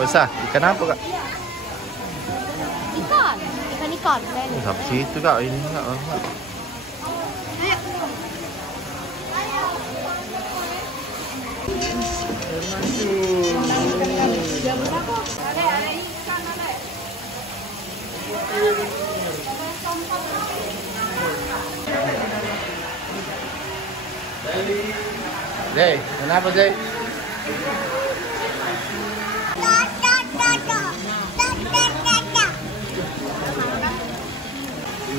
Besar, ikan apa kak? Ikan, Ben. Sampai situ kak, ini kak. Zai, kenapa Zai?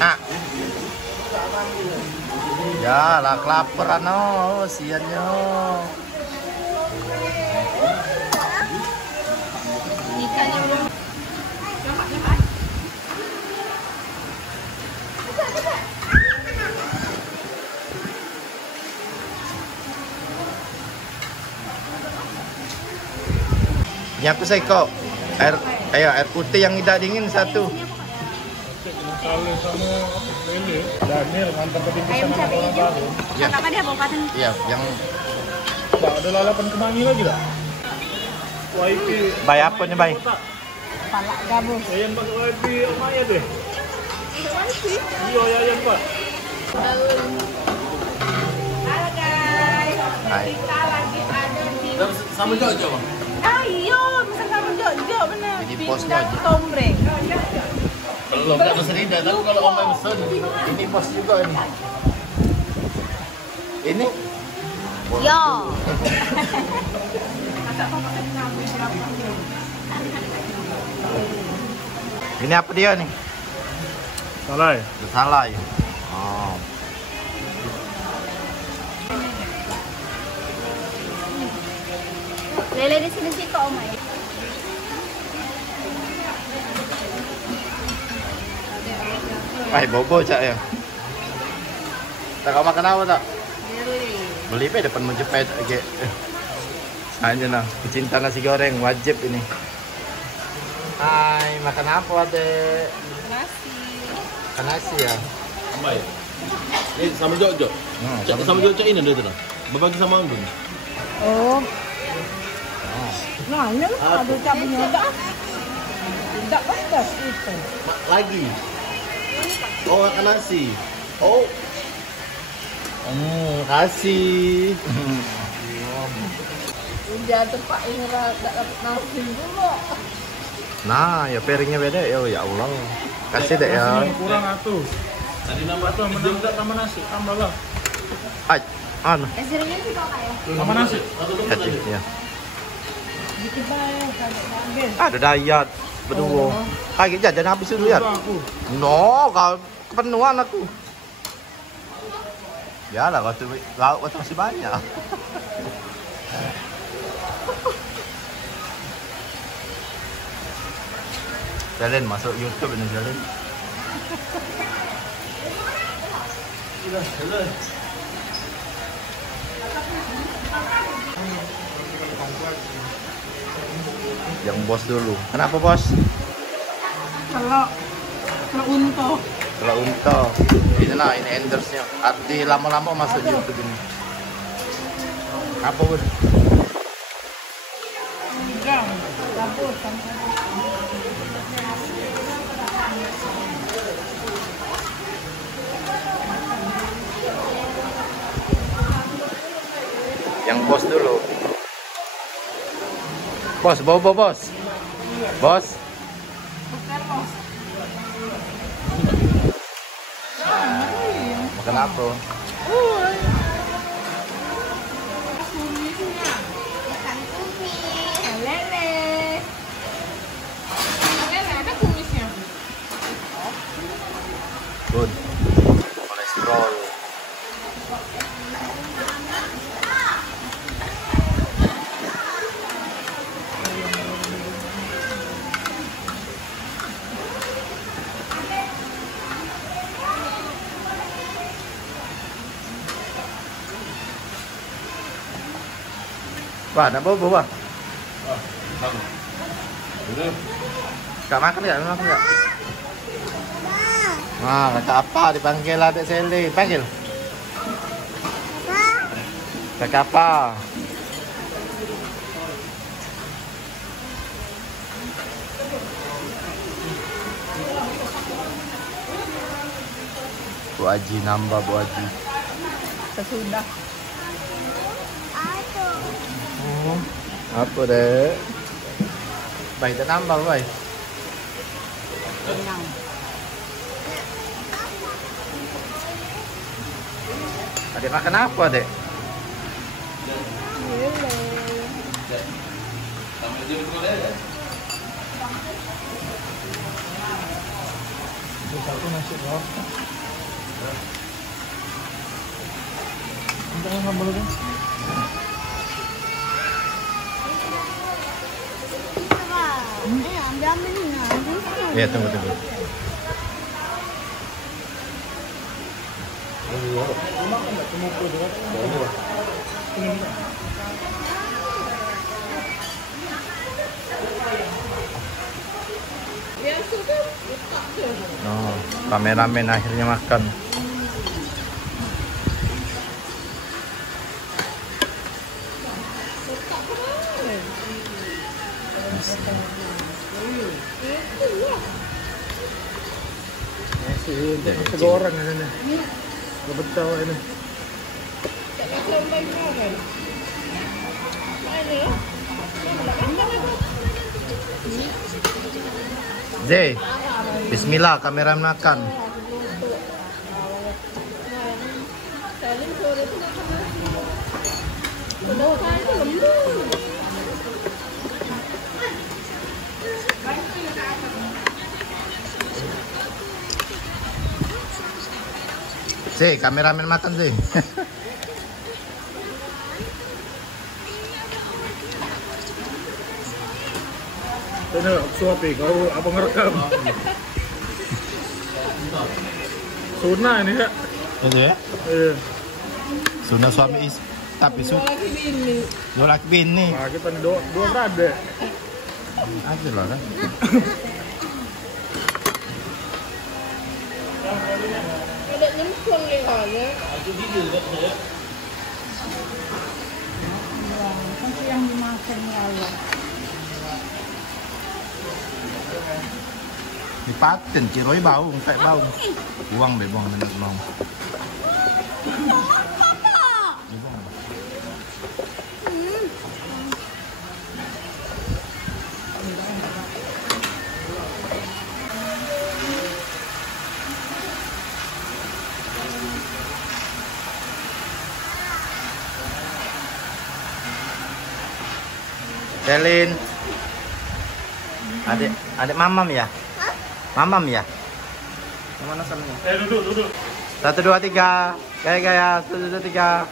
Ah. Ya lah kelaparan oh, siannya. Ikannya belum. Ini aku Seiko. Air putih yang tidak dingin satu. Kalau sama lele, Daniel mantan kepimpinan Ayam cabai hijau. Ya. Apa dia kabupaten? Iya, yang tak ada lalapan kemangi lagi tak? Wifi. bay apa nih bay? Palak gabus. Ayan pakai wifi Maya deh. Wifi. Iya, ayan pak. Halo guys. Hai. Kita lagi ada di Sama Jojo bang. Ayo, bisa sama Jojo bener. Jadi posnya aja. Tombreng. Belum kan serida, tapi kalau Om pesen ini pos juga ini. Ini? Yo. Ini apa dia nih? Salah ya? Salah ya. Oh. Lele di sini sih kok Om. Bobo cak ya. Tak kau makan apa tak? Beli. Beli depan menjepit aja. Aja nah, pecinta nasi goreng wajib ini. Hai, makan apa adek? Nasi. Makan nasi ya. Apa ya? Ini sama Jojo. Sama Jojo ini ada tuh. Berbagi sama Anggun. Oh. Nah, ini ada cabenya enggak? Enggak pedas itu. Lagi. Oh, makan nasi. Oh. Kasih. Udah tempat ini enggak dapat nasi dulu. Nah, ya piringnya beda ya, ya Allah. Kasih deh ya. Kurang atuh. Tadi nambah tuh, menambah tambah nasi, tambah lah. Anu. Sirnya sih kok kayak. Tambah nasi. Kecil ya. Dikit banget sampai habis. Ada diet berdua. Kayak jajan habis dulu ya. No, kau kepenuhan aku. Ya lah, waktu lauk masih banyak. Jalin masuk YouTube ini Jalin. Yang bos dulu. Kenapa bos? Kalau untung. Kalau untuk ini nah ini endorse-nya. Arti lama-lama masuk YouTube ini. Apa bos? Gang, dapur sampai. Yang bos dulu. Bos, bobo bos. Bos. Makan apa? Ikan kumis. Lele. Lele ada kumisnya. Good. Kolesterol. Wah, ada bobo wah. Gak makan ya? Makan ya? Nah, kata apa dipanggil adik Seli? Panggil. Kata apa? Bu Aji nambah Bu Aji. Sesudah. Oh, apa deh? Baik, tak nambah baik. Kenyang. Adik makan apa dek? Satu nasi bawah. Entah yang kamu lagi. Ya tunggu. Oh, kameramen akhirnya makan. Nasi goreng ini. Betul ini. Zee, bismillah kamera makan. Zee, kameramen makan Zee. Ini suapi, kau apa ngerekam? Sunnah ini ya? Itu ya? Iya. Sunnah suami istri. Tapi dua laki bini. Nah, kita dua berada. Ada lah kan? Ada nyemplung ya kayaknya. Kan yang dimakan lalu. Dipaten, ciroi bau, kayak bau. Buang deh, buang minat buang. Selin, adik mamam ya? Mamam ya? Mana sana? Duduk. 1, 2, 3. Gaya, 1, 2, 3.